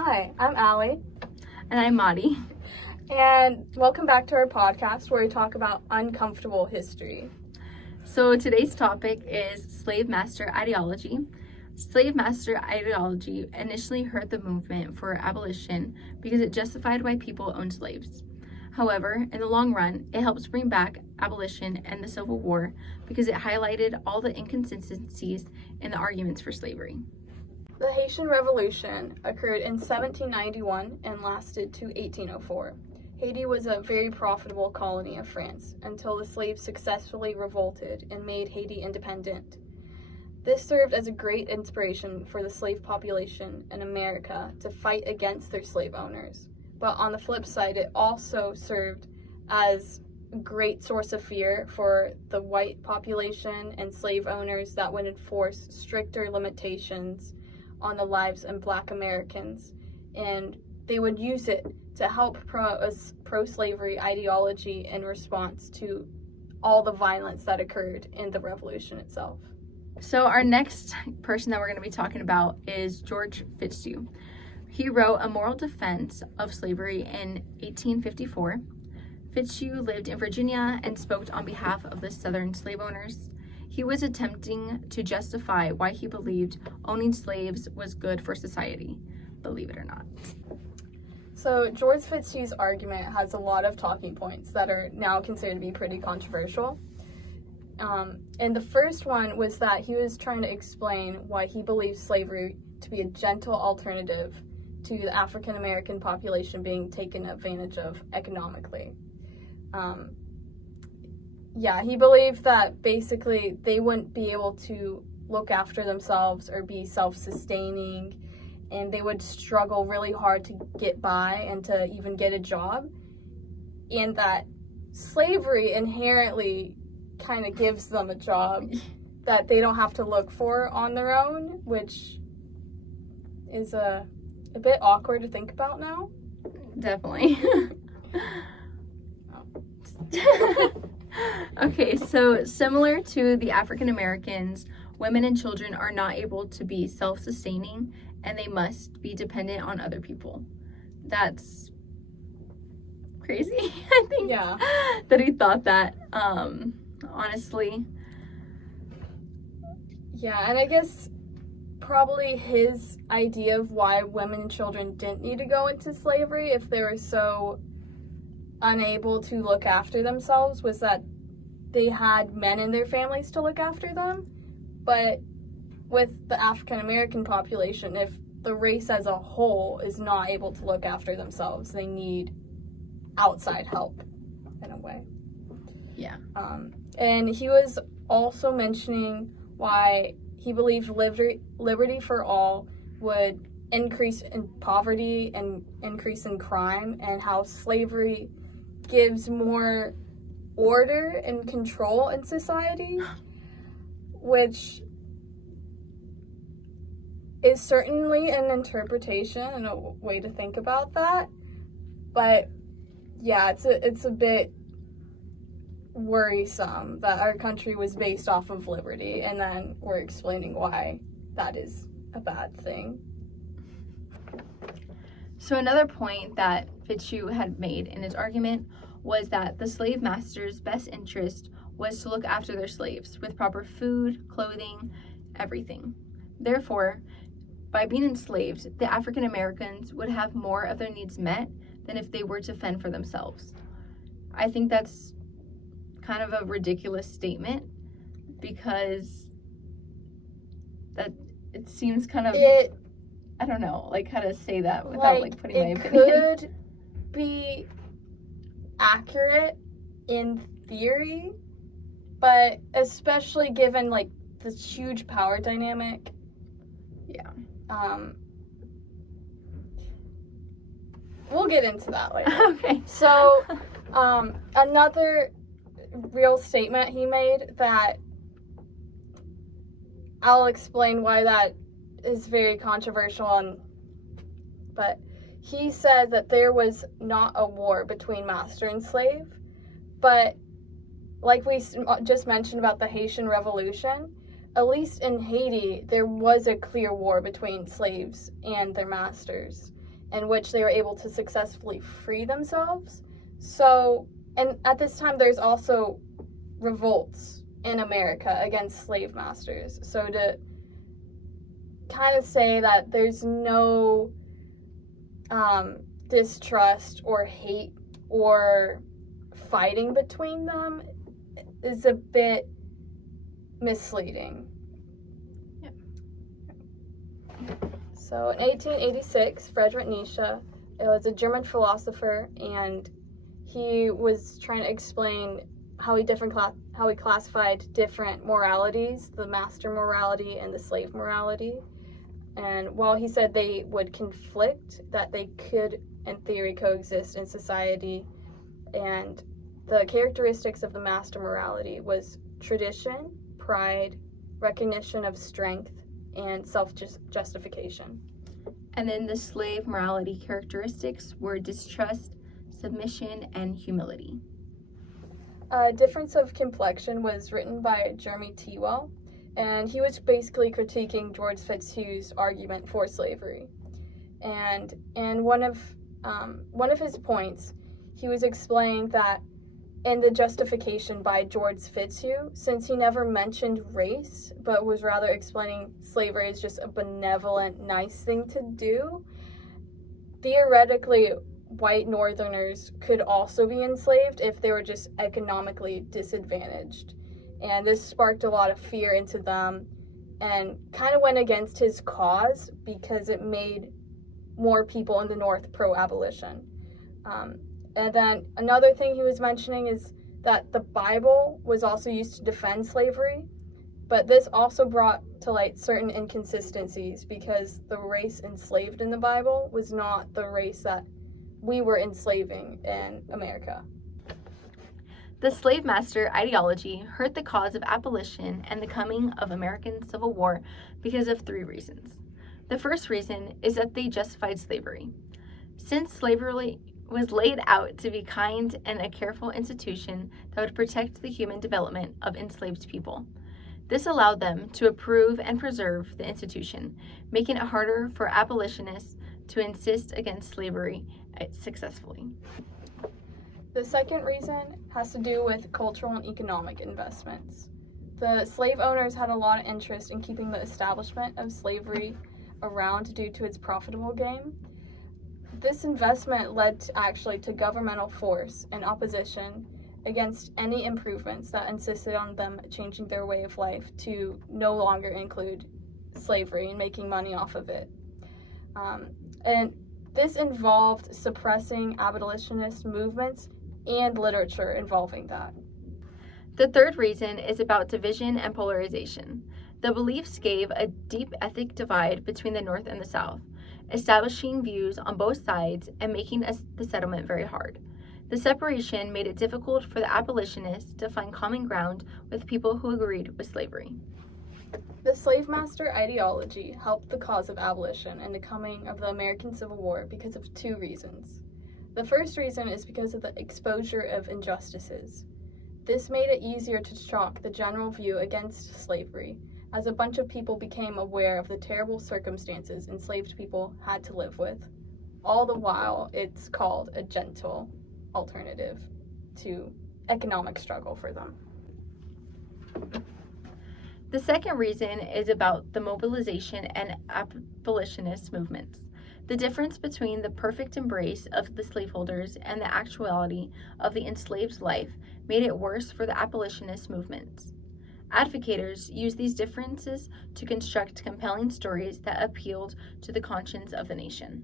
Hi, I'm Allie, And I'm Madi. and welcome back to our podcast where we talk about uncomfortable history. So today's topic is slave master ideology. Slave master ideology initially hurt the movement for abolition because it justified why people owned slaves. However, in the long run, it helped bring back abolition and the Civil War because it highlighted all the inconsistencies in the arguments for slavery. The Haitian Revolution occurred in 1791 and lasted to 1804. Haiti was a very profitable colony of France until the slaves successfully revolted and made Haiti independent. This served as a great inspiration for the slave population in America to fight against their slave owners. But on the flip side, it also served as a great source of fear for the white population and slave owners that would enforce stricter limitations on the lives of Black Americans, and they would use it to help pro-slavery ideology in response to all the violence that occurred in the revolution itself. So our next person that we're going to be talking about is George Fitzhugh. He wrote A Moral Defense of Slavery in 1854. Fitzhugh lived in Virginia and spoke on behalf of the Southern slave owners. He was attempting to justify why he believed owning slaves was good for society, believe it or not. So George Fitzhugh's argument has a lot of talking points that are now considered to be pretty controversial. And the first one was that he was trying to explain why he believed slavery to be a gentle alternative to the African American population being taken advantage of economically. He believed that basically they wouldn't be able to look after themselves or be self-sustaining, and they would struggle really hard to get by and to even get a job, and that slavery inherently kind of gives them a job that they don't have to look for on their own, which is a bit awkward to think about now. Definitely. Okay, so similar to the African Americans, women and children are not able to be self-sustaining and they must be dependent on other people. That's crazy, I think. Yeah. That he thought that, honestly. Yeah, and I guess probably his idea of why women and children didn't need to go into slavery if they were so unable to look after themselves was that they had men in their families to look after them. But with the African American population, if the race as a whole is not able to look after themselves, they need outside help in a way. Yeah. And he was also mentioning why he believed liberty for all would increase in poverty and increase in crime, and how slavery gives more order and control in society, which is certainly an interpretation and a way to think about that. But yeah, it's a bit worrisome that our country was based off of liberty, and then we're explaining why that is a bad thing. So another point that Fitzhugh had made in his argument was that the slave master's best interest was to look after their slaves with proper food, clothing, everything. Therefore, by being enslaved, the African Americans would have more of their needs met than if they were to fend for themselves. I think that's kind of a ridiculous statement because that it seems kind of, I don't know, like how to say that without like putting my opinion. It could be accurate in theory, but especially given like this huge power dynamic. Yeah. We'll get into that later. Okay. So, another real statement he made that I'll explain why that is very controversial, but he said that there was not a war between master and slave, but like we just mentioned about the Haitian Revolution, at least in Haiti, there was a clear war between slaves and their masters. in which they were able to successfully free themselves. So, and at this time, there's also revolts in America against slave masters. So to kind of say that there's no distrust or hate or fighting between them is a bit misleading. Yep. So in 1886, Friedrich Nietzsche, it was a German philosopher, and he was trying to explain how he classified different moralities, the master morality and the slave morality. And while he said they would conflict, that they could, in theory, coexist in society. And the characteristics of the master morality was tradition, pride, recognition of strength, and self-justification. And then the slave morality characteristics were distrust, submission, and humility. Difference of Complexion was written by Jeremy Tewell, and he was basically critiquing George Fitzhugh's argument for slavery. And one of his points, he was explaining that in the justification by George Fitzhugh, since he never mentioned race, but was rather explaining slavery as just a benevolent, nice thing to do, theoretically, white Northerners could also be enslaved if they were just economically disadvantaged. And this sparked a lot of fear into them and kind of went against his cause because it made more people in the North pro-abolition. And then another thing he was mentioning is that the Bible was also used to defend slavery, but this also brought to light certain inconsistencies because the race enslaved in the Bible was not the race that we were enslaving in America. The slave master ideology hurt the cause of abolition and the coming of American Civil War because of 3 reasons. The first reason is that they justified slavery. Since slavery was laid out to be kind and a careful institution that would protect the human development of enslaved people, this allowed them to approve and preserve the institution, making it harder for abolitionists to insist against slavery successfully. The second reason has to do with cultural and economic investments. The slave owners had a lot of interest in keeping the establishment of slavery around due to its profitable gain. This investment led to governmental force and opposition against any improvements that insisted on them changing their way of life to no longer include slavery and making money off of it. And this involved suppressing abolitionist movements and literature involving that. The third reason is about division and polarization. The beliefs gave a deep ethnic divide between the North and the South, establishing views on both sides and making the settlement very hard. The separation made it difficult for the abolitionists to find common ground with people who agreed with slavery. The slave master ideology helped the cause of abolition and the coming of the American Civil War because of 2 reasons. The first reason is because of the exposure of injustices. This made it easier to shock the general view against slavery, as a bunch of people became aware of the terrible circumstances enslaved people had to live with. All the while, it's called a gentle alternative to economic struggle for them. The second reason is about the mobilization and abolitionist movements. The difference between the perfect embrace of the slaveholders and the actuality of the enslaved's life made it worse for the abolitionist movements. Advocators used these differences to construct compelling stories that appealed to the conscience of the nation.